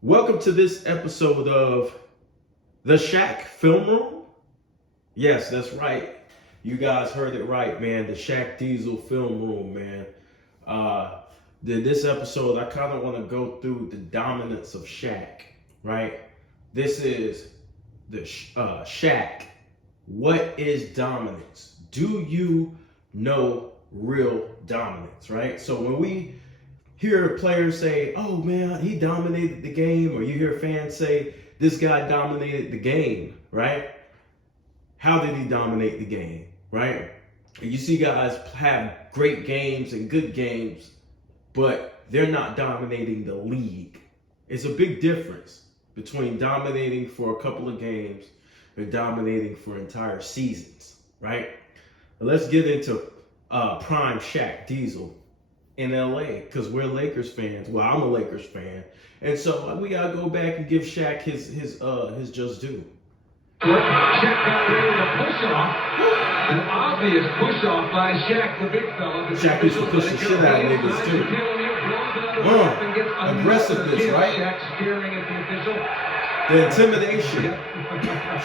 Welcome to this episode of the Shaq Film Room. Yes, that's right. You guys heard it right, man. The Shaq Diesel Film Room, man. This episode, I kind of want to go through the dominance of Shaq, right? This is the Shaq. What is dominance? Do you know real dominance, right? So when we hear players say, oh man, he dominated the game, or you hear fans say, this guy dominated the game, right? How did he dominate the game, right? And you see guys have great games and good games, but they're not dominating the league. It's a big difference between dominating for a couple of games and dominating for entire seasons, right? But let's get into prime Shaq Diesel in LA, because we're Lakers fans. Well, I'm a Lakers fan, and so we gotta go back and give Shaq his just due. Shaq got ready to push off. An obvious push off by Shaq, the big fella. Shaq used to push the shit out of niggas too. Aggressiveness, right? Shaq staring at the official. The intimidation.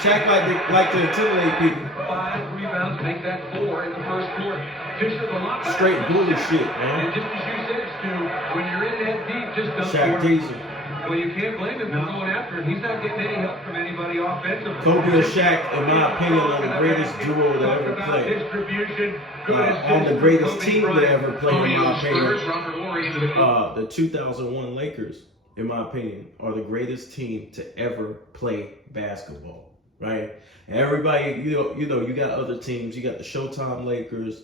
Shaq like to intimidate people. 5 rebounds, make that 4 in the first quarter. Straight bully shit, man. And just as you said, Stu, when you're in that deep, just don't Shaq Diesel. Well, you can't blame him for going after him. He's not getting any help from anybody offensively. Kobe and Shaq, in my opinion, are the greatest duo to ever play. On the greatest team to ever play, in my opinion. The 2001 Lakers, in my opinion, are the greatest team to ever play basketball, right? And everybody, you know, you got other teams. You got the Showtime Lakers.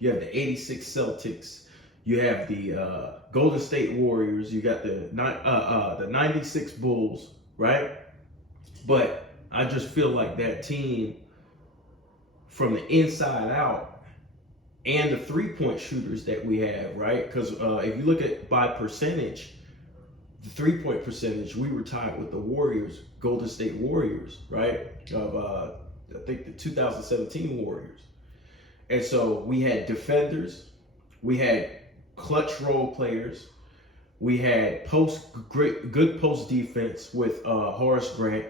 You have the '86 Celtics. You have the Golden State Warriors. You got the '96 Bulls, right? But I just feel like that team, from the inside out, and the three-point shooters that we have, right? Because if you look at by percentage, the three-point percentage, we were tied with the Warriors, Golden State Warriors, right? Of I think the 2017 Warriors. And so we had defenders, we had clutch role players, we had good post defense with Horace Grant,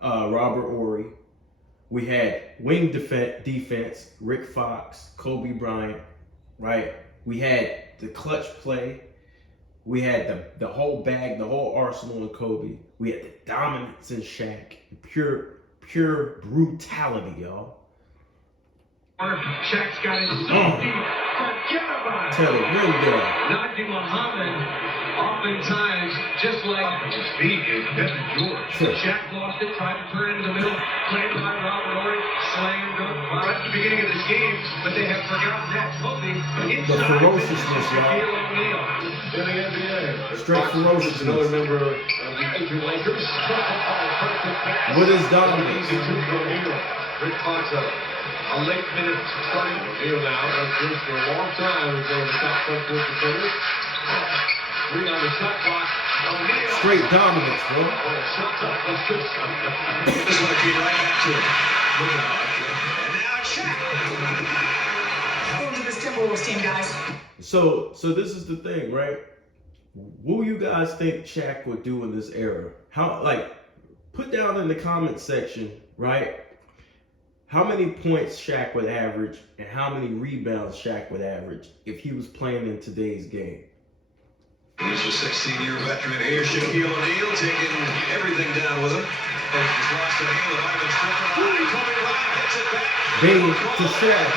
Robert Horry. We had wing defense, Rick Fox, Kobe Bryant, right? We had the clutch play. We had the whole bag, the whole arsenal in Kobe. We had the dominance in Shaq, pure brutality, y'all. Shaq's got his deep. Forget about it. Tell it, really good. Knocking Muhammad oftentimes just like his feet is Kevin George. Sure. Shaq lost it, tried to turn into the middle, played by Robert Horry, slammed up right at the beginning of this game, but they have forgotten that. The ferociousness, y'all. Straight ferociousness. Another member of the Adrian Lakers. What is dominance? Rick Fox a late minute starting O'Neal now. Has been for a long time. He's one of the top front court defenders. 3 on the shot clock. O'Neal. Straight dominance, bro. Shot clock. Let's just this one came right back to him. Look out. And now it's Shaq. Welcome to this Timberwolves team, guys. So this is the thing, right? What do you guys think Shaq would do in this era? Put down in the comment section, right? How many points Shaq would average and how many rebounds Shaq would average if he was playing in today's game? He's a 16-year veteran here, Shaquille O'Neal, taking everything down with him. And he's lost to O'Neal, might have been stripped. Kobe Bryant gets it back. Bang to Shaq.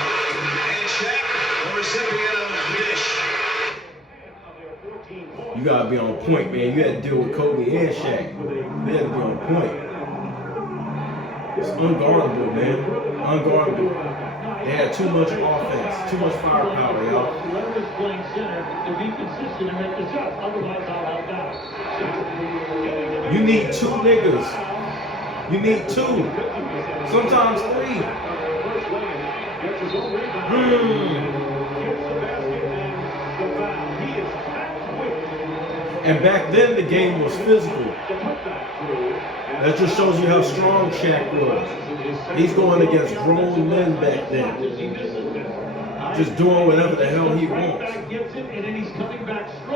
And Shaq, the recipient of the dish. You gotta be on point, man. You had to deal with Kobe and Shaq. They had to be on point. It's unguardable, man. Unguardable. They had too much offense, too much firepower, y'all. You need 2 niggas. You need 2. Sometimes 3. And back then the game was physical. That just shows you how strong Shaq was. He's going against grown men back then. just doing whatever the hell he wants.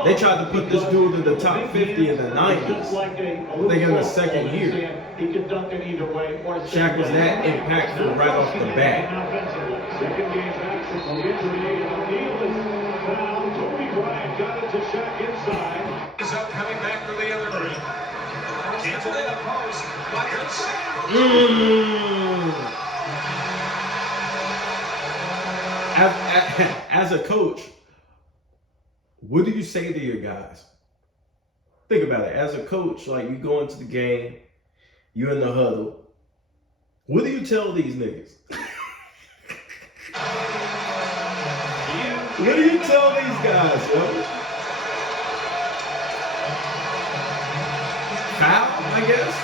They tried to put this dude in the top 50 in the 90s. I think in the second year. Shaq was that impactful right off the bat. Second game back from the injury. O'Neal is fouled. Kobe Bryant got it to Shaq inside. He's up, coming back for the other three. Cancel in the post. Buckets. As a coach, what do you say to your guys? Think about it. As a coach, like you go into the game, you're in the huddle. What do you tell these niggas? What do you tell these guys, yo? Foul, I guess.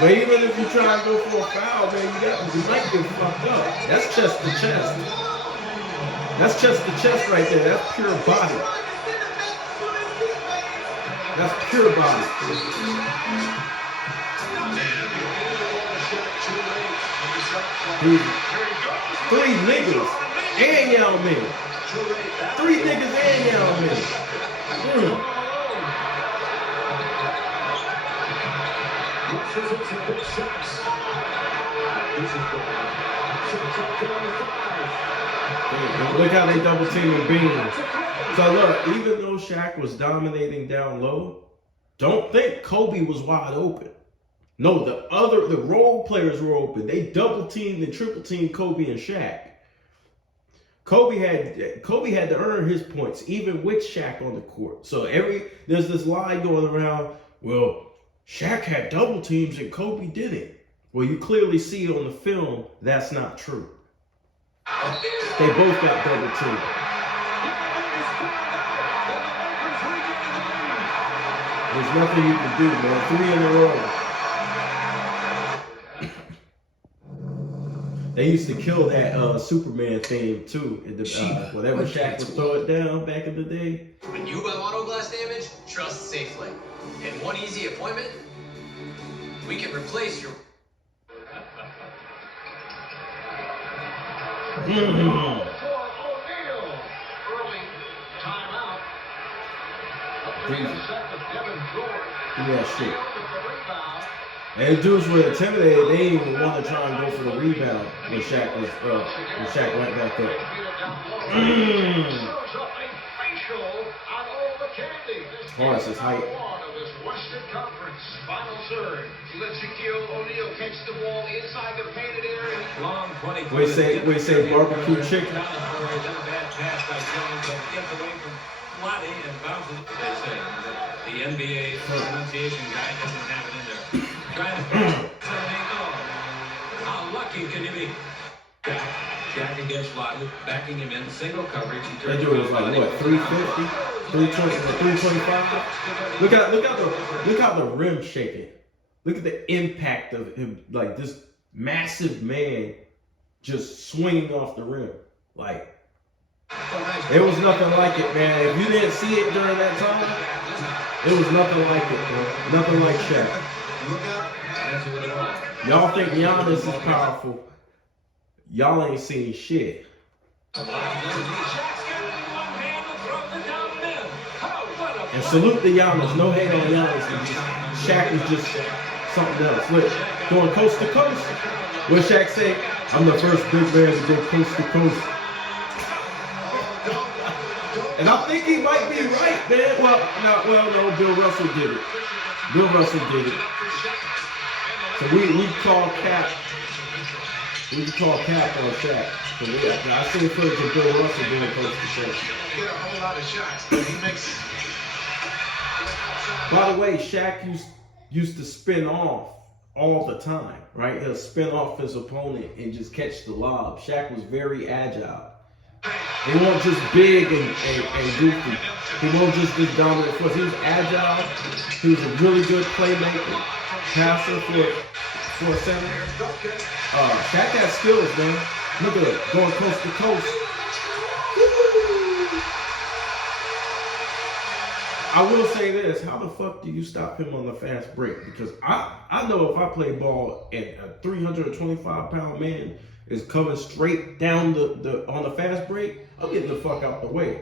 But even if you try and go for a foul, man, you might get fucked up. That's chest to chest. That's chest to chest right there. That's pure body. That's pure body. Three niggas and Yao Ming. Three niggas and Yao Ming. Look how they double teaming Bean. So look, even though Shaq was dominating down low, don't think Kobe was wide open. No, the role players were open. They double teamed and triple teamed Kobe and Shaq. Kobe had to earn his points even with Shaq on the court. So there's this lie going around, well, Shaq had double teams and Kobe didn't. Well, you clearly see on the film that's not true. They both got double teamed. There's nothing you can do, man. 3 in a row. They used to kill that Superman theme too. Whatever Shaq would throw it down back in the day. When you have auto glass damage, trust Safely. In one easy appointment, we can replace your. Yeah, shit. And dudes were intimidated. They didn't even want to try and go for the rebound when Shaq went back up. Horace is hype. We say barbecue chicken. The NBA pronunciation guy doesn't have it in there. How lucky can you be? Jack against Lottie, backing him in, single coverage. That dude was like what, 350, 325? Look how the rim shaking. Look at the impact of him, like this massive man just swinging off the rim. Like, it was nothing like it, man. If you didn't see it during that time, it was nothing like it, bro. Nothing like Shaq. Y'all think Giannis is powerful. Y'all ain't seen shit. And salute to Giannis. No hate on Giannis. Shaq is just something else. Look, going coast to coast. What Shaq say? I'm the first big man to go coast to coast. And I think he might be right, man. Well, no, Bill Russell did it. Bill Russell did it. So we call cap. We can call cap on Shaq. So I seen footage of Bill Russell doing coast to coast. Get a whole lot of shots, but he makes. By the way, Shaq used to spin off all the time, right? He'll spin off his opponent and just catch the lob. Shaq was very agile. He wasn't just big and goofy. He wasn't just this dominant force. He was agile. He was a really good playmaker, passer for a center. Shaq had skills, man. Look at it, going coast to coast. I will say this, how the fuck do you stop him on the fast break? Because I know if I play ball and a 325-pound man is coming straight down on the fast break, I'm getting the fuck out the way.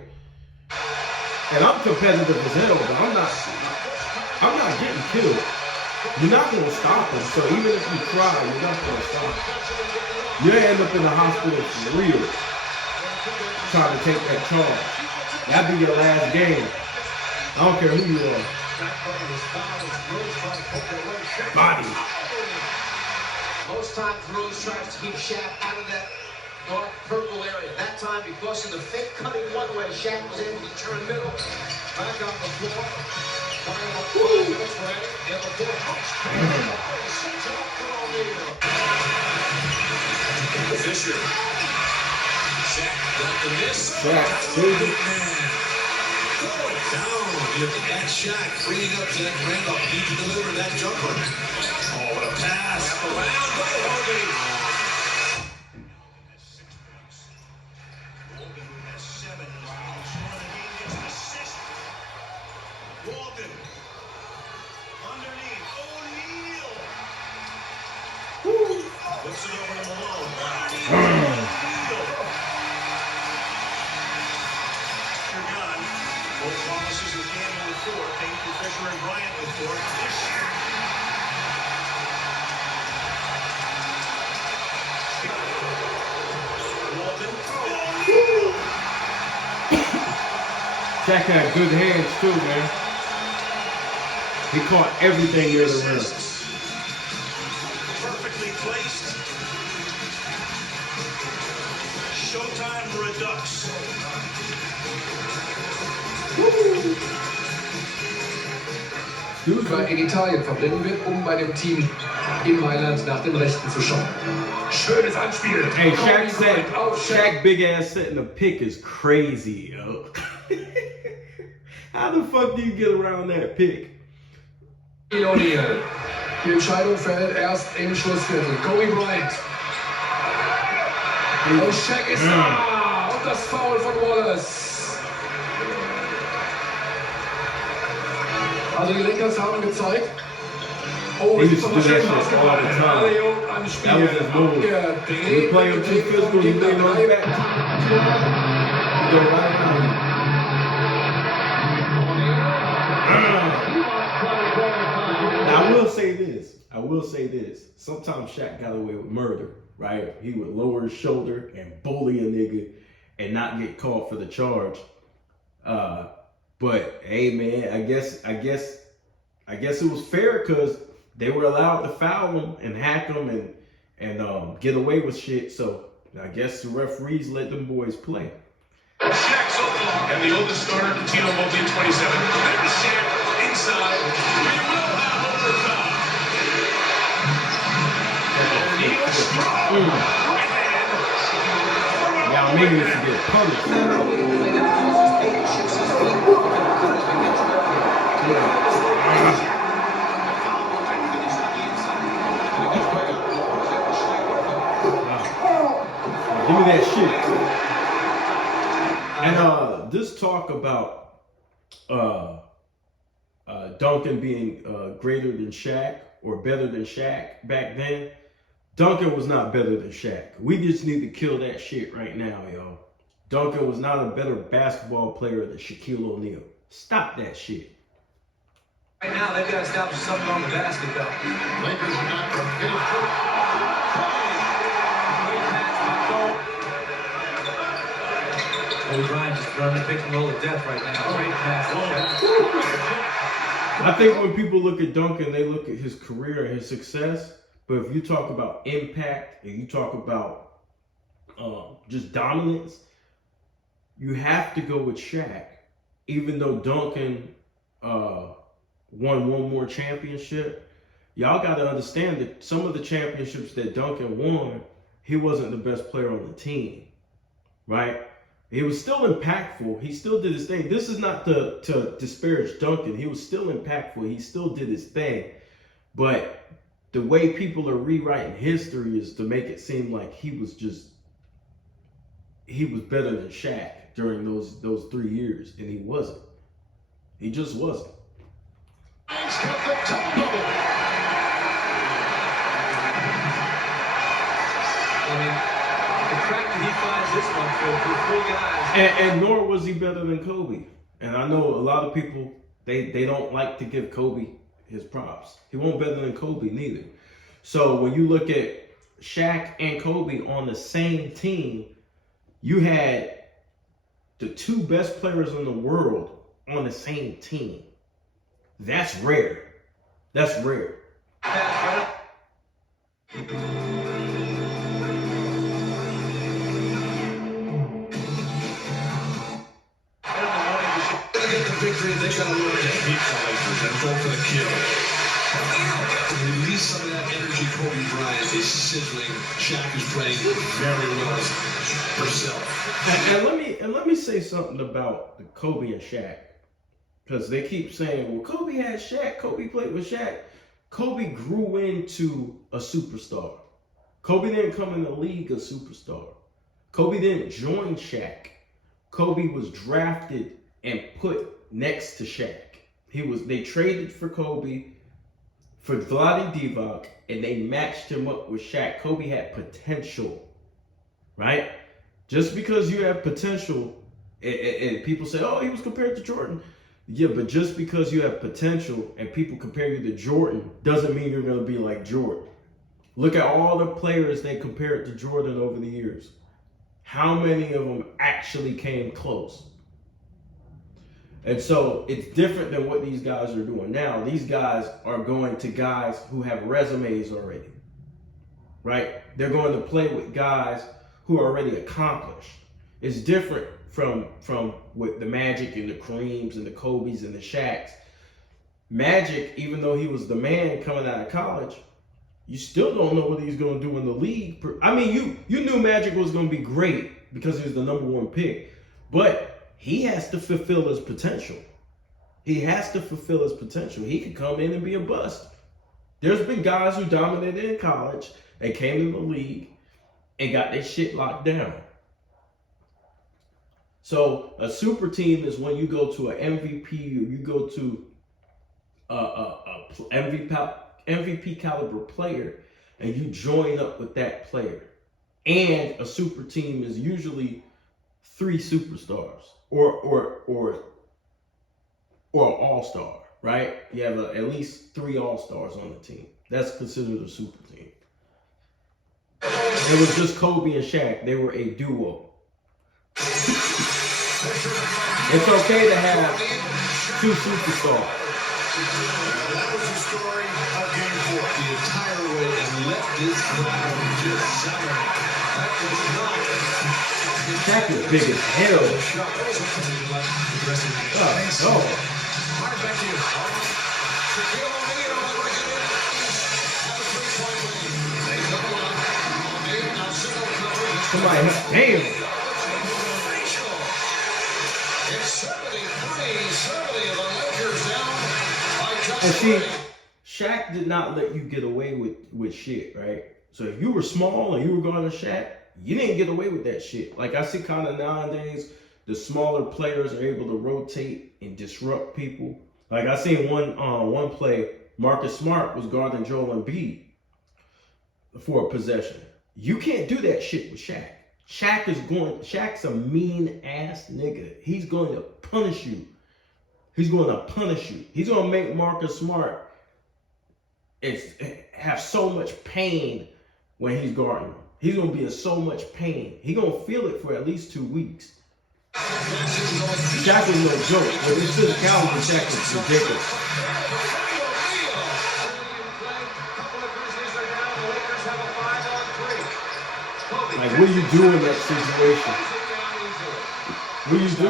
And I'm competitive as hell, but I'm not getting killed. You're not gonna stop him. So even if you try, you're not gonna stop him. You'll end up in the hospital for real, trying to take that charge. That'd be your last game. I don't care who you are. Body. Most times Rose tries to keep Shaq out of that dark purple area. That time, because of the fake cutting one way, Shaq was able to turn middle. Back on the floor. Talking about 5 minutes ready. In the fourth. Fisher. Shaq got the miss. Shaq, Going down. Look at that Shaq bringing up Zach Randolph. Need to deliver that jumper. Oh, what a pass. Around. Hogan. Walton has 7 in his last 1 game. Gets an assist. Walton. Underneath. O'Neal. Flips it over to Malone. O'Neal. Both promises with Campbell with 4. Payne for Fisher and Bryant with 4. Walton. Shaq had good hands too, man. He caught everything near the rim. Perfectly placed. Showtime for a Ducks. In Italien verbringen wird, bei dem Team in Mailand nach dem Rechten zu schauen. Schönes Anspiel. Hey, Shaq big ass setting the pick is crazy, yo. How the fuck do you get around that pick? O'Neal. Die Entscheidung fällt erst im Schlussviertel. Kobe Bryant. Und Shaq ist da. Und das Foul von Wallace. Also die Lakers haben gezeigt, oh, He used to do that shit all the time. That was his move. You play him too physical, you lean on his back. You go right around him. Now I will say this. Sometimes Shaq got away with murder, right? He would lower his shoulder and bully a nigga and not get caught for the charge. But hey, man, I guess it was fair because they were allowed to foul him and hack him and get away with shit. So I guess the referees let them boys play. Shaq so far, and the oldest starter, Tino Mobley, 27. There's Shaq inside. We will have overtime. O'Neal strong. Right hand. Y'all maybe used to get punished. Give me that shit. And this talk about Duncan being greater than Shaq or better than Shaq back then. Duncan was not better than Shaq. We just need to kill that shit right now, y'all. Duncan was not a better basketball player than Shaquille O'Neal. Stop that shit. Right now, they've got to establish something on the basket, though. Lakers are not going to finish it. Kobe Bryant just running the pick and roll of death right now. Great pass. I think when people look at Duncan, they look at his career and his success. But if you talk about impact and you talk about just dominance, you have to go with Shaq. Even though Duncan won one more championship, y'all got to understand that some of the championships that Duncan won, he wasn't the best player on the team, right? He was still impactful. He still did his thing. This is not to disparage Duncan. He was still impactful. He still did his thing. But the way people are rewriting history is to make it seem like he was better than Shaq during those 3 years, and he wasn't. He just wasn't. He's got the double. I mean, And nor was he better than Kobe. And I know a lot of people, they don't like to give Kobe his props. He wasn't better than Kobe neither. So when you look at Shaq and Kobe on the same team, you had the two best players in the world on the same team. That's rare. That's rare. Victory, they got to learn to hate the Lakers and go for the kill. To release some of that energy, Kobe Bryant is sizzling. Shaq is playing very well herself. And let me say something about the Kobe and Shaq, because they keep saying, "Well, Kobe had Shaq. Kobe played with Shaq." Kobe grew into a superstar. Kobe didn't come in the league a superstar. Kobe didn't join Shaq. Kobe was drafted and put next to Shaq. They traded for Kobe for Vlade Divac, and they matched him up with Shaq. Kobe had potential, right? Just because you have potential, and people say, "Oh, he was compared to Jordan." Yeah, but just because you have potential and people compare you to Jordan doesn't mean you're going to be like Jordan. Look at all the players they compared to Jordan over the years. How many of them actually came close? And so it's different than what these guys are doing now. These guys are going to guys who have resumes already, right? They're going to play with guys who are already accomplished. It's different from with the Magic and the Kareems and the Kobes and the Shaqs. Magic, even though he was the man coming out of college, you still don't know what he's going to do in the league. I mean, you knew Magic was going to be great because he was the #1 pick, but he has to fulfill his potential. He has to fulfill his potential. He could come in and be a bust. There's been guys who dominated in college and came in the league and got their shit locked down. So a super team is when you go to an MVP or you go to a MVP caliber player and you join up with that player. And a super team is usually 3 superstars or an all-star, right? You have at least 3 all-stars on the team. That's considered a super team. It was just Kobe and Shaq. They were a duo. It's okay to have 2 superstars. That was the story of Game 4. The entire way and let this crowd just simmer. That was not. Shaq is big as hell. Oh. Right back to you. Shaquille O'Neal bringing in have a 3-point lead. They double up. O'Neal now single coverage. Somebody, damn. It's 73-70. The Lakers down by just And see, 3. Shaq did not let you get away with shit, right? So if you were small and you were going to Shaq, you didn't get away with that shit. Like I see kind of nowadays, the smaller players are able to rotate and disrupt people. Like I seen one play, Marcus Smart was guarding Joel Embiid for a possession. You can't do that shit with Shaq. Shaq's a mean ass nigga. He's going to punish you. He's going to punish you. He's going to make Marcus Smart have so much pain when he's guarding him. He's going to be in so much pain. He's going to feel it for at least 2 weeks. Shaq is no joke. But his physicality, Shaq is ridiculous. Like, what do you do in that situation? What do you do?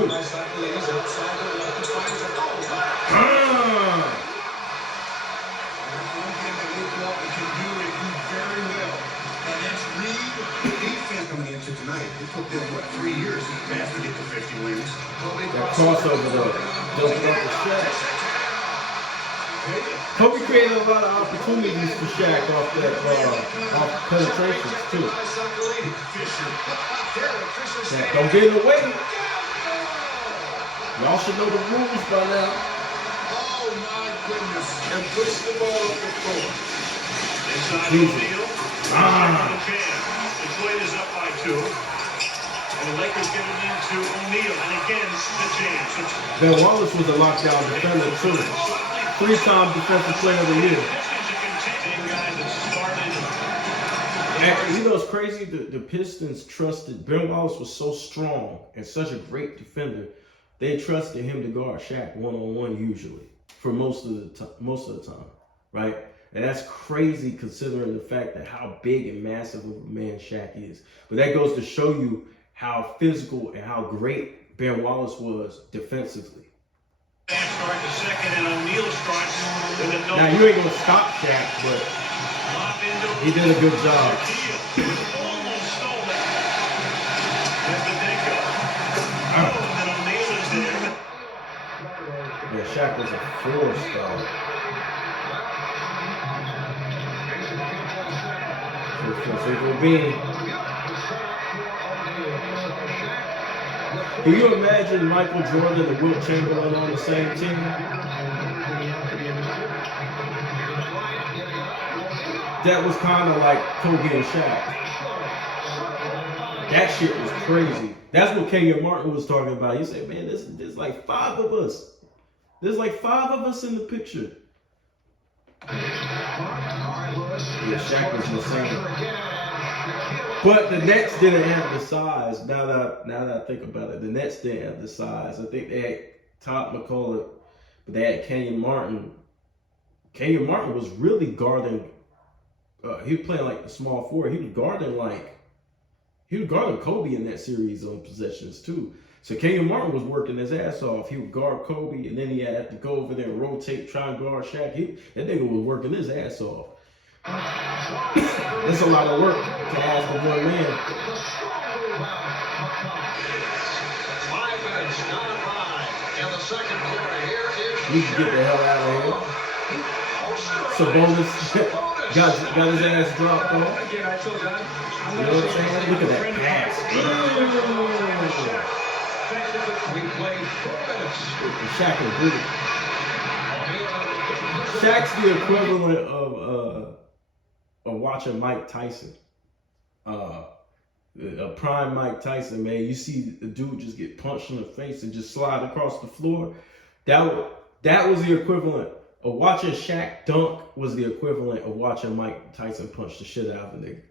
Coming into tonight, it took them 3 years to get to 50 wins. That crossover though, jumping off the Shaq. Kobe created a lot of opportunities for Shaq off penetrations too. Shaq, don't get in the way. Y'all should know the rules by now. Oh my goodness! And push the ball up the floor. Inside O'Neal. The play is up by 2. And And the Lakers get it into O'Neal, and again, the jam. Ben Wallace was a lockdown defender too. 3-time defensive player of the year. And you know it's crazy? The Pistons trusted, Ben Wallace was so strong and such a great defender, they trusted him to guard Shaq one-on-one usually for most of the time, right? And that's crazy considering the fact that how big and massive of a man Shaq is. But that goes to show you how physical and how great Ben Wallace was defensively. Start the second, and O'Neal starts with a Now you ain't gonna stop Shaq, but he did a good job. almost stole it. There's the dingo. Oh, and then O'Neal is there. Yeah, Shaq was a force, though. Can you imagine Michael Jordan and Wilt Chamberlain on the same team? That was kind of like Kobe and Shaq. That shit was crazy. That's what Kenyon Martin was talking about. He said, man, there's like 5 of us. There's like 5 of us in the picture. Yeah, Shaq was insane. But the Nets didn't have the size. Now that I think about it, the Nets didn't have the size. I think they had Todd McCullough, but they had Kenyon Martin. Kenyon Martin was really guarding. He was playing like the small forward. He was guarding Kobe in that series on possessions too. So Kenyon Martin was working his ass off. He would guard Kobe, and then he had to go over there and rotate, try and guard Shaq. That nigga was working his ass off. That's a lot of work to ask for one man. 5 minutes gone by in the second quarter. Here is We can get the hell out of here. Sabonis got his ass dropped off. Again, I told you. You know what I'm saying? Look at that pass. we played 4 minutes. Shaq is good. Shaq's the equivalent of watching Mike Tyson. A prime Mike Tyson, man. You see a dude just get punched in the face and just slide across the floor. That was the equivalent of watching Shaq dunk. Was the equivalent of watching Mike Tyson punch the shit out of a nigga.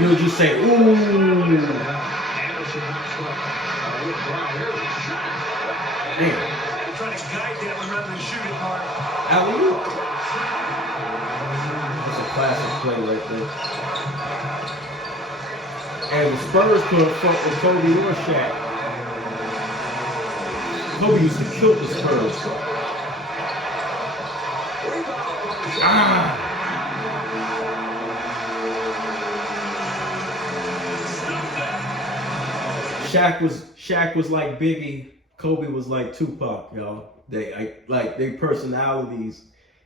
You would just say, ooh. Damn. Trying to guide that rather than shoot it hard. Alley-oop. That's a classic play right there. And the Spurs couldn't fuck with Kobe or Shaq. Kobe used to kill the Spurs. Shaq was like Biggie. Kobe was like Tupac, y'all. Their personalities.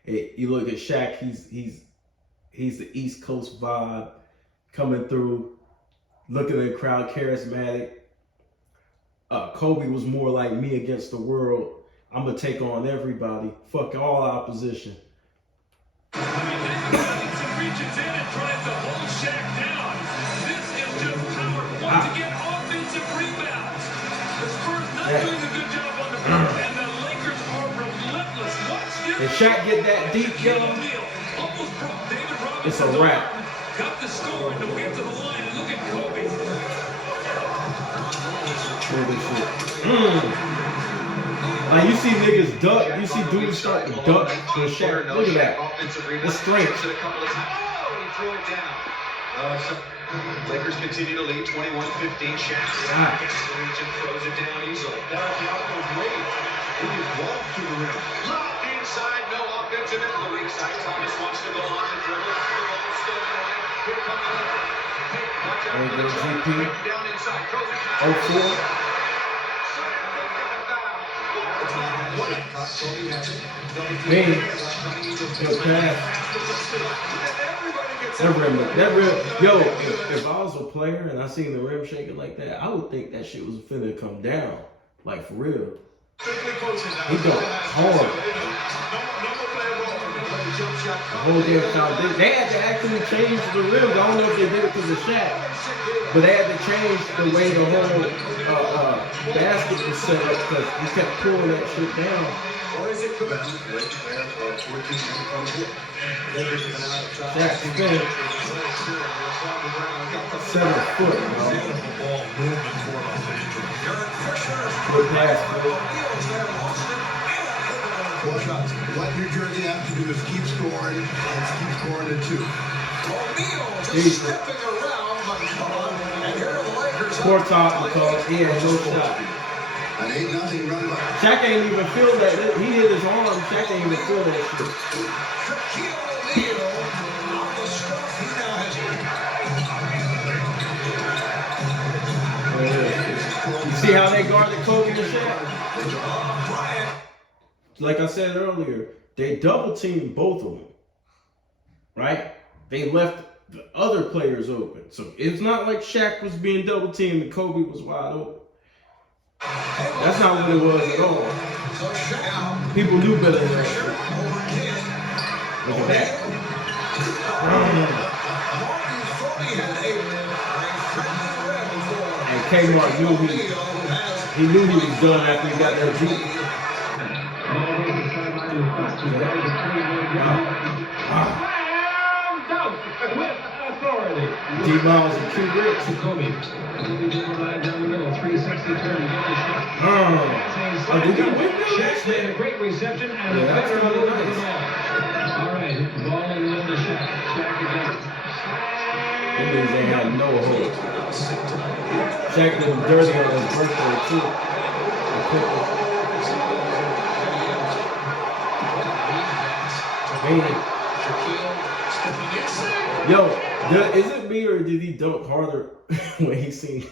You look at Shaq, he's the East Coast vibe coming through, looking at the crowd, charismatic. Kobe was more like me against the world. I'm gonna take on everybody, fuck all opposition. Reaches in and tries to hold Shaq down. This is just power. Once again, offensive rebounds. The Spurs not doing a good job on the board, and the Lakers are relentless. Watch this. If Shaq get that deep, yo, Almost broke David Robinson's it's a wrap. arm. Got the score and to get to the line. And look at Kobe. Like you see niggas duck, you see dudes start to duck with Shaq. Look at that. The strength. Oh, he threw it down. Lakers continue to lead 21-15. Shaq gets the reach and throws it down easily. That was the outgoing wave. He just walked to the rim. Locked inside, no offense into the weak side. Thomas wants to go on the dribble. The ball still going. Here comes the watch out for the GP. Down inside. Throws it down. 04. Man, yo, that rim, yo, if I was a player and I seen the rim shaking like that, I would think that shit was finna come down, like for real. He go hard. whole damn foundation. They had to actually change the rims. I don't know if they did it because of Shaq, but they had to change the way the whole basket was set up because he kept pulling that shit down. Shaq spin. 7 foot, good pass, Four shots. What New Jersey has to do is keep scoring and keep scoring at 2. Poor top because he had no shot. An 8-0 run by Shaq ain't even feel that. He hit his arm. Shaq ain't even feel that shit. You see how they guarded Kobe and Shaq? Like I said earlier, they double teamed both of them. Right? They left the other players open. So it's not like Shaq was being double teamed and Kobe was wide open. That's not what it was at all. People knew better than that. Look at that. And Kmart knew he knew he was done after he got that beat. D-Miles and Q-Rich. Did he win that? Shaq made a great reception and a that's better really move nice. to the ball. All right, ball in the middle to Shaq. Shaq again. That means they had no hope. Shaq did him dirty on his birthday too. Yo, is it me or did he dunk harder when he seen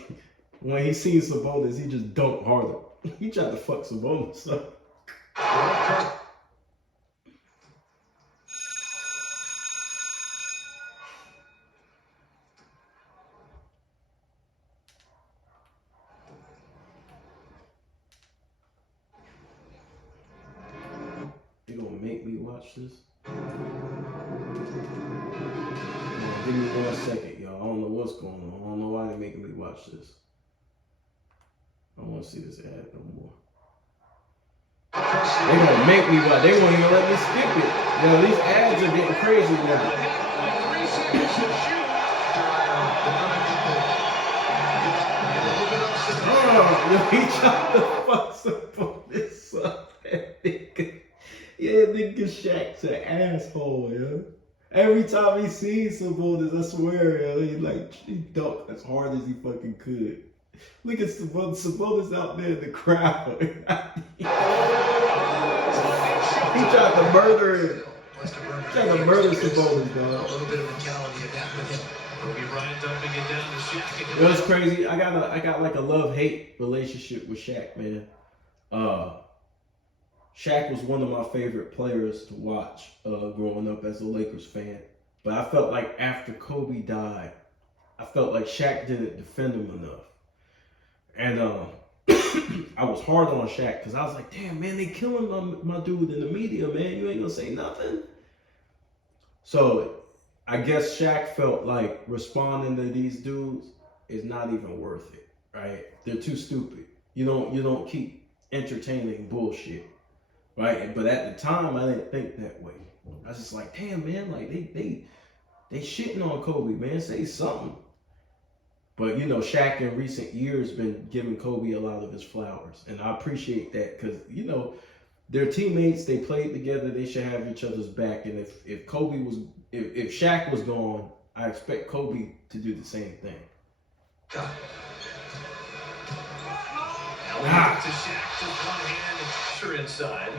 Sabonis? He just dunked harder. He tried to fuck Sabonis up. They gonna make me watch this? Give me 1 second, y'all. I don't know what's going on. I don't know why they're making me watch this. I don't want to see this ad no more. They're gonna make me watch. They won't even let me skip it. Yo, these ads are getting crazy now. Oh, yo, he tried to fuck some this up. Nigga. Yeah, nigga Shaq's an asshole, yo. Every time he sees Sabonis, I swear, yo, he dunked as hard as he fucking could. Look at Sabonis out there in the crowd. He tried to murder him. Trying to murder Sabonis, dog. A little bit of mentality of that with him. Kobe Bryant dumping it down to Shaq. It was crazy. I got like a love-hate relationship with Shaq, man. Shaq was one of my favorite players to watch growing up as a Lakers fan. But I felt like after Kobe died, I felt like Shaq didn't defend him enough. And I was hard on Shaq because I was like, damn, man, they killing my dude in the media, man. You ain't gonna say nothing. So I guess Shaq felt like responding to these dudes is not even worth it, right? They're too stupid. You don't keep entertaining bullshit. Right, but at the time I didn't think that way. I was just like, damn, man, like they shitting on Kobe, man. Say something. But you know, Shaq in recent years been giving Kobe a lot of his flowers, and I appreciate that because you know they're teammates. They played together. They should have each other's back. And if Shaq was gone, I expect Kobe to do the same thing. Elliott to Shaq, just one hand, sure inside.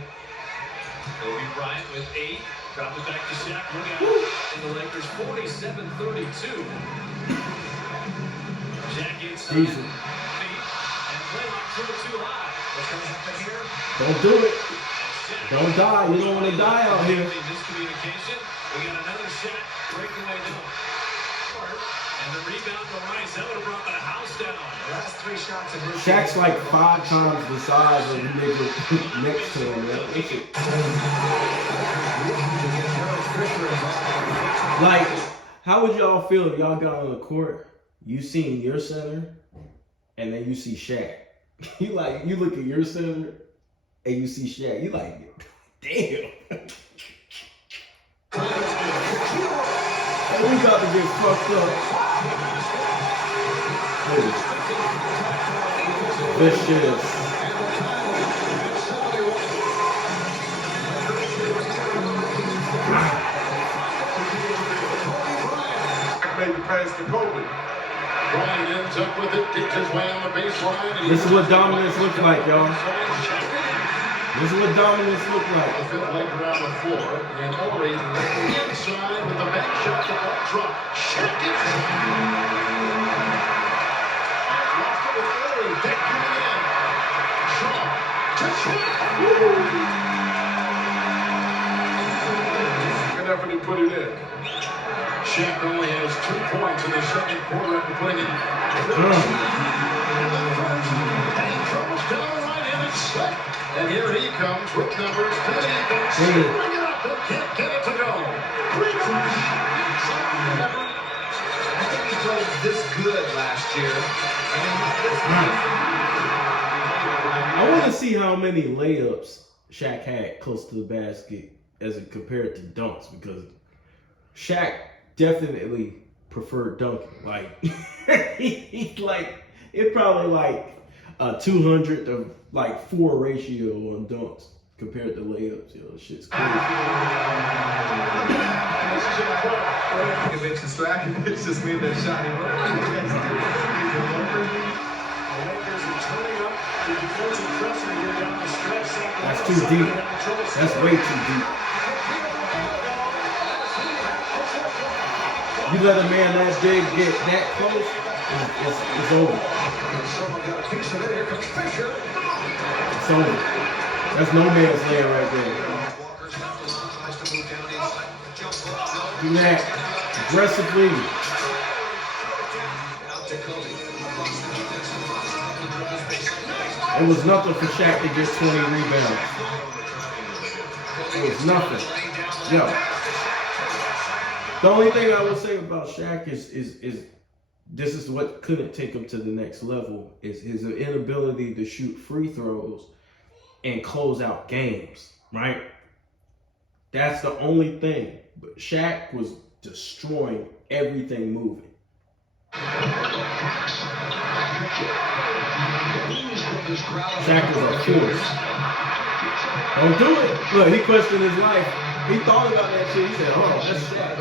Kobe Bryant with 8, drop it back to Shaq, look out, and the Lakers 47-32. Shaq inside, feet, and Playlock threw it too high. What's going to happen here? Don't do it. Don't die. You don't want to die out here. Miscommunication. We got another Shaq breakaway dunk. And the rebound to Rice. That would have brought the house down. The last 3 shots of his Shaq's like 5 times the size of the nigga next to him, man. Like, how would y'all feel if y'all got on the court, you seen your center, and then you see Shaq? You look at your center, and you see Shaq. You like, damn. And we about to get fucked up. Vicious. Made the pass to Kobe. Bryant ends up with it, digs his way on the baseline. This is what dominance looks like, y'all. This is what dominance looks like. The fifth later on the floor, and Ori inside with the back shot to up drop. Shaq it. Lost it with Ori. Back coming in. Shaw to Shaq. Good effort to put it in. Shaq only has 2 points in the second quarter after putting in. And he throws down the right-handed slip. And here he comes with numbers. Bring it up. They can't get it to go. I think he played this good last year. I want to see how many layups Shaq had close to the basket as it compared to dunks, because Shaq definitely preferred dunking. Like, he's like, it probably like a 200 to like 4 ratio on dunks compared to layups. Yo, this shit's crazy. It's just me that shot him. That's too deep. That's way too deep. You let a man that big get that close, it's over. It's over. That's no man's land right there. Do that aggressively. It was nothing for Shaq to get 20 rebounds. It was nothing. Yo. The only thing I will say about Shaq is this is what couldn't take him to the next level, is his inability to shoot free throws and close out games, right? That's the only thing. But Shaq was destroying everything moving. Shaq was a force. Don't do it. Look, he questioned his life. He thought about that shit. He said, oh, that's Shaq.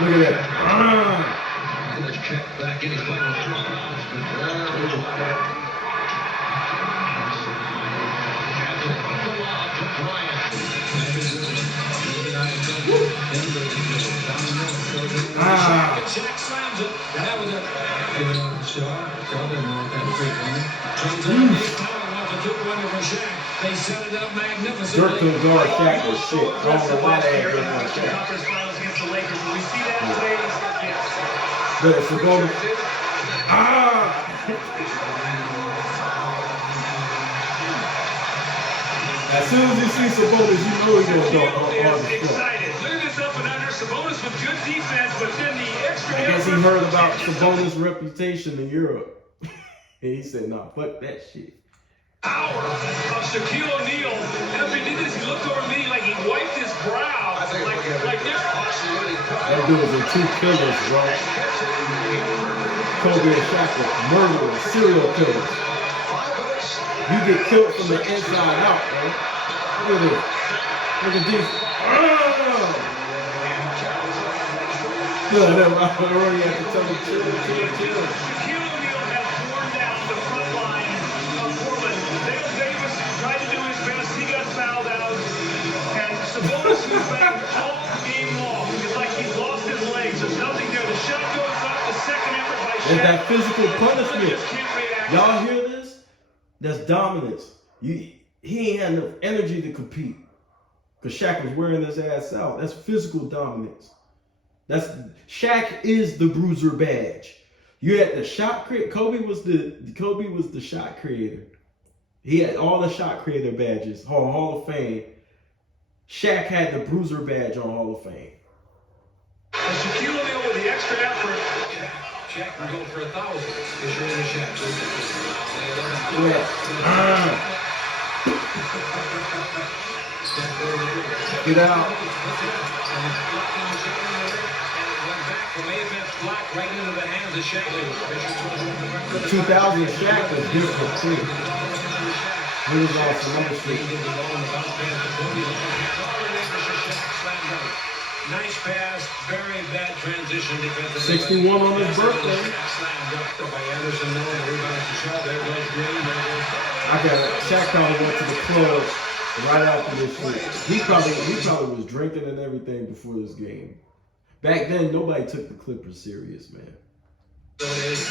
Look at that. Shaq slams it. And that was it. They set it up magnificently. Dirk to guard Shaq was shit. I don't know why they had Dirk on Shaq. But it's a goal. As soon as you see Sabonis, you know he's going to dunk on the floor. Excited. Look at this up and under. Sabonis with good defense, but then the extra. I guess he heard about Sabonis' reputation in Europe. And he said, nah, fuck that shit. Hour of Shaquille O'Neal. And if he did this, he looked over me like he wiped his brow. Like this. That dude was in 2 killers, bro. Kobe and Shaq were murderers, serial killers. You get killed from the inside out, bro. Look at this. Look at this. Look at that. I already have to tell him, chill. Shaquille O'Neal has torn down the front line of Portland. Dale Davis tried to do his best. He got fouled out. And Sabonis was back all game long. It's like he's lost his legs. There's nothing there. The shot goes up. The second effort by Shaq. There's that physical punishment. Just can't react. Y'all hear this? That's dominance. He ain't had enough energy to compete. Because Shaq was wearing his ass out. That's physical dominance. Shaq is the bruiser badge. You had the shot creator. Kobe was the shot creator. He had all the shot creator badges, Hall of Fame. Shaq had the bruiser badge on Hall of Fame. And Shaquille O'Neal with the extra effort. Shaq can go for 1,000. Is your name Shaq? Get out. Right into the hands of Shaq. The 2000 Shaq was different too. He was off number 6. Nice pass, very bad transition defensive. 61 on his birthday. I got it. Shaq probably went to the club right after this shit. He probably was drinking and everything before this game. Back then, nobody took the Clippers serious, man. His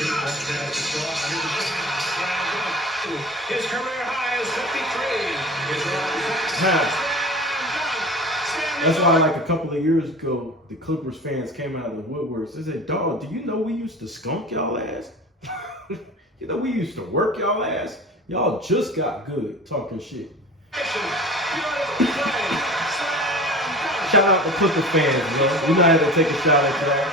career high is 53. That's why, like a couple of years ago, the Clippers fans came out of the woodworks. They said, "Dog, do you know we used to skunk y'all ass? You know we used to work y'all ass. Y'all just got good talking shit." Shout out to Clipper fans, bro. We know how to take a shot at that.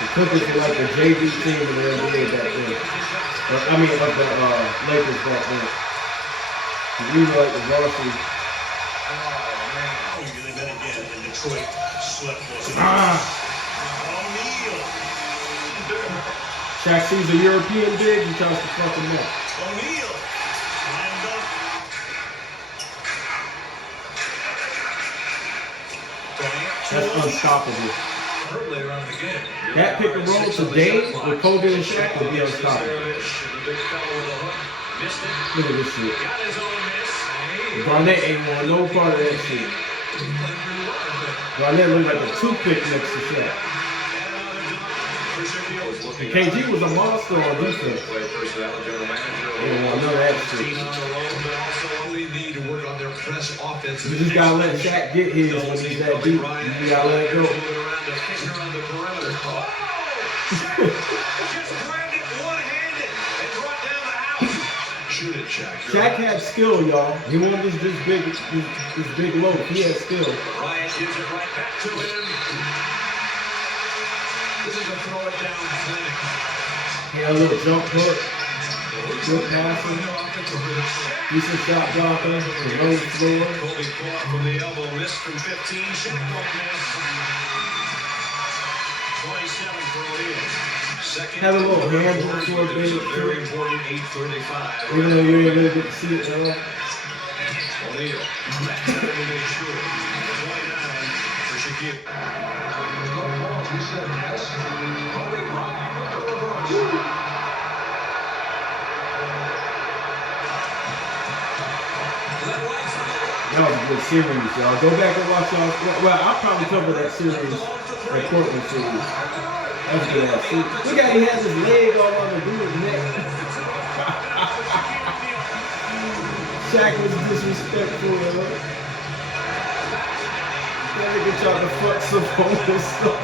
The Clippers were like the JV team in the NBA back then. I mean, like the Lakers back then. We were like the varsity. Shaq sees a European big, he tries to fuck him up. O'Neal. That's unstoppable. Hurt later on in the game. That pick and roll today with Kobe and Shaq would be unstoppable. Look at this shit. Garnett ain't want no part of that shit. Garnett looked like a toothpick next to Shaq. And KG was a monster on defense. They didn't want none of that shit. You just gotta let Shaq get his when he's that deep. You gotta let it go. Shaq had skill, y'all. He wasn't just this big loaf. He had skill. Bryant gives it right back to him. This is a throw it down clinic. He had a little jump hook. Good passing. Decent shot blocking. The low floor. Kobe caught from the elbow, missed from 15. Shaq won't miss. 27 for O'Neal. Had a little handle to it, baby. Very important 8:35. Even though you ain't really get to see it at all. O'Neal. Back to make sure. 29 for Shaquille. That was a good series, y'all. Go back and watch y'all. Well, I'll probably cover that series, that Portland series. That's a good ass series. Look how he has his leg all on the dude's neck. Shaq was disrespectful, yo. That nigga tried to fuck some homeless stuff.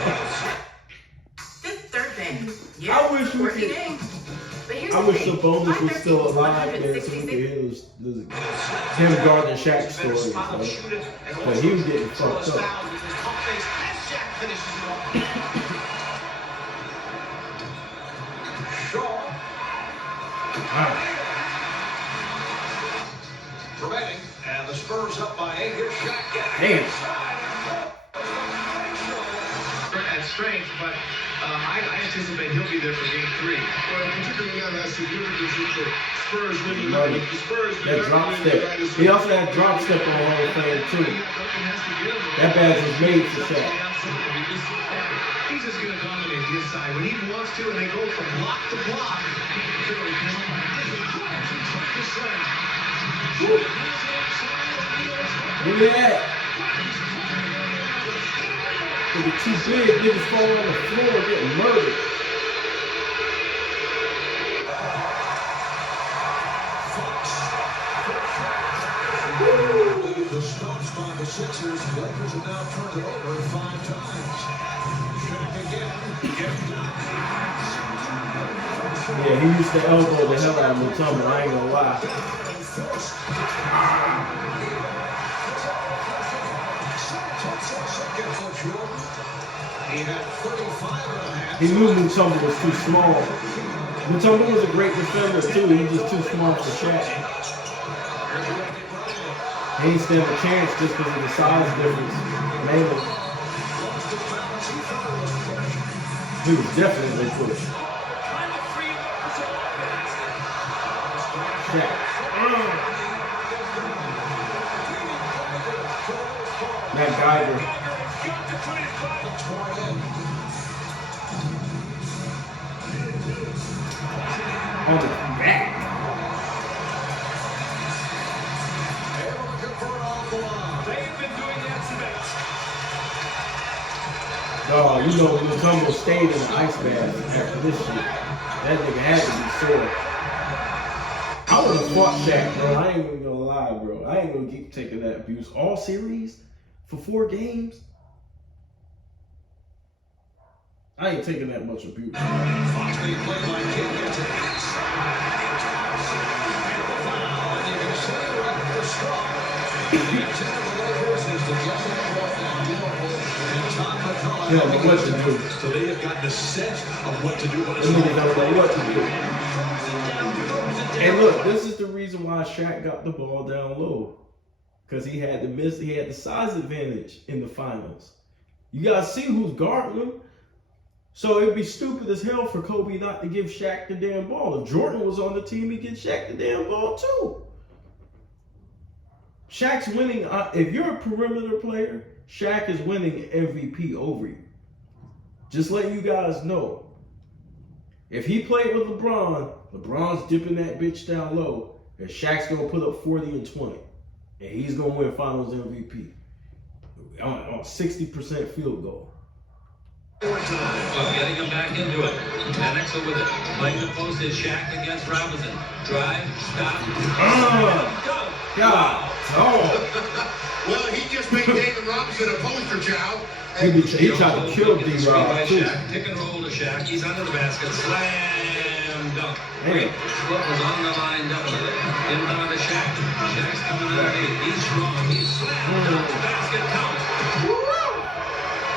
This third thing. Yeah, I wish we working could. game. But here's I the wish thing. Sabonis was still alive there so we could hear him guarding Shaq's stories, right? But he was getting fucked up. Remaining, and the Spurs up by 8. Here's Shaq. Damn. At strength, but I anticipate he'll be there for game 3. Well, particularly now that's significance with the Spurs winning. The Spurs That drop step. He also had drop step on Hall of Fame too. That badge was made for Shaq. He's just going to dominate the inside when he wants to, and they go from block to block. Look at that. Nigga too big, niggas falling on the floor getting murdered. The Stones by the Sixers. Lakers have now turned it over 5 times. Shaq again. Yeah, he used to elbow the hell out of Mutombo, I ain't gonna lie. He knew Mutombo was too small. Mutombo was a great defender too, he was just too small for Shaq. He ain't stand a chance just because of the size difference, mainly. He was definitely pushed. Shaq. That Geiger. On the back. They've been doing that tonight. Oh, you know, Mutombo stayed in the ice bath after this shit. That nigga had to be sore. I would have fought Shaq, bro. I ain't even gonna lie, bro. I ain't gonna keep taking that abuse all series for 4 games. I ain't taking that much abuse. Foxley played like King gets an ace. And the foul, and you can see right at the straw. The intent of the Lakers is to get that ball on Liverpool and Tom McCullough. They don't know what to do. So they have gotten a sense of what to do. Them niggas don't know what to do. And look, this is the reason why Shaq got the ball down low. Because he had the size advantage in the finals. You gotta see who's guarding him. So it'd be stupid as hell for Kobe not to give Shaq the damn ball. If Jordan was on the team, he'd get Shaq the damn ball too. Shaq's winning. If you're a perimeter player, Shaq is winning MVP over you. Just letting you guys know. If he played with LeBron, LeBron's dipping that bitch down low, and Shaq's gonna put up 40 and 20. And he's gonna win finals MVP. On 60% field goal. Well, getting him back into it. Penix with it. Playing the post is Shaq against Robinson. Drive, stop. God. Oh. Well, he just made David Robinson a poster child. He tried to kill D-Rob too. Pick and roll to Shaq. He's under the basket. Slam dunk. Hey. Great. Slip was on the line definitely. Inbound to Shaq. Shaq's coming underneath. He's strong. He slams dunk. Basket counts.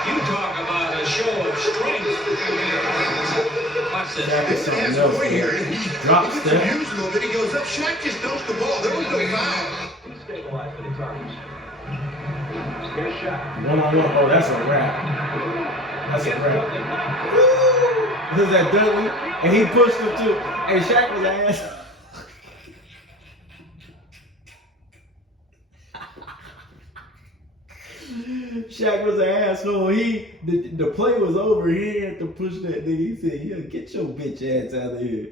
You talk about a show of strength. Watch this. Shaq is something Has a else. point here, and he Drops gets that. abused a little bit. He goes up. Shaq just dunked the ball. There was no foul. He's stabilized many times. Here's Shaq. One-on-one. Oh, that's a wrap. That's a wrap. This is that Dudley, and he pushed him too. Hey, Shaq was ass. Shaq was an asshole. The play was over. He had to push that nigga. He said, "Yeah, get your bitch ass out of here."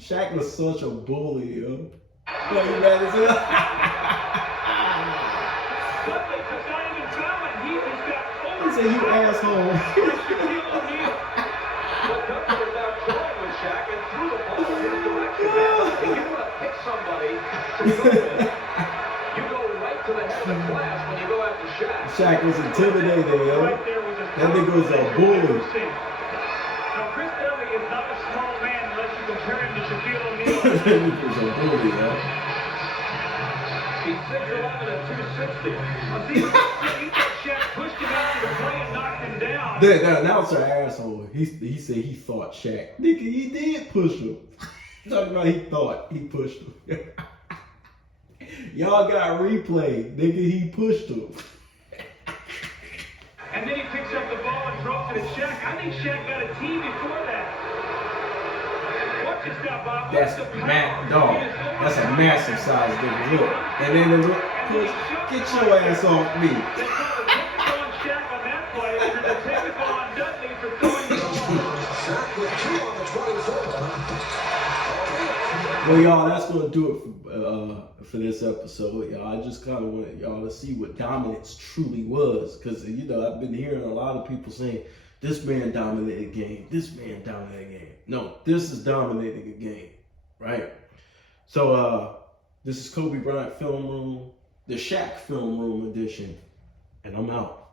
Shaq was such a bully, yo. Oh, you mad as hell? He said, "You asshole." Shaq was intimidated, yo. That nigga was a bully. Now, Chris Dudley is not a small man unless you compare him to Shaquille O'Neal. That nigga was a bully, yo. He's 6'11" and 260. I thought Shaq pushed him out of the play and knocked him down. The announcer asshole. He said he thought Shaq. Nigga, he did push him. Talking about he thought he pushed him. Y'all got replay. Nigga, he pushed him. And then he picks up the ball and drops it at Shaq. I think Shaq got a team before that. Watch this now, Bob. That's a That's a massive size nigga. Look. And then the push. Get your ass off me. They call the technical on Shaq on that play, and the technical on Dudley for throwing the ball. Shaq with 2 on the 24. Well, y'all, that's gonna do it for this episode, y'all. I just kind of wanted y'all to see what dominance truly was, because I've been hearing a lot of people saying this man dominated a game, this man dominated a game. No, this is dominating a game, right? So this is Kobe Bryant Film Room, the Shaq Film Room edition, and I'm out.